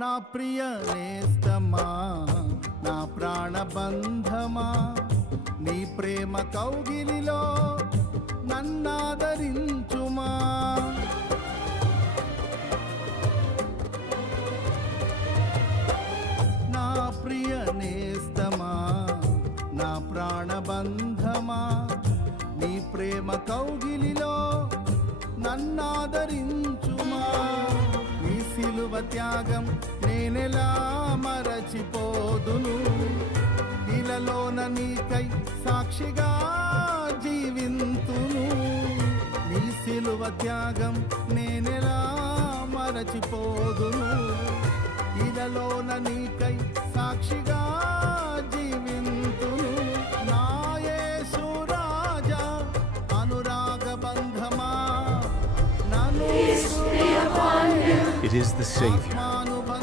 నా ప్రియ నేస్తమా, నా ప్రాణబంధమా, నీ ప్రేమ కౌగిలిలో నన్నాదరించుమా. నా ప్రియ నేస్తమా, నా ప్రాణబంధమా, నీ ప్రేమ కౌగిలిలో నన్నాదరించుమా. నీ సిలువ త్యాగం నేనెలా మరచిపోదును, ఇలలోన నీకై సాక్షిగా జీవింతును. నీ సిలువ త్యాగం నేనెలా మరచిపోదును, ఇలలోన నీకై సాక్షిగా జీవింతును. నా యేసు రాజా అనురాగ బంధమా, నన్ను It is the Savior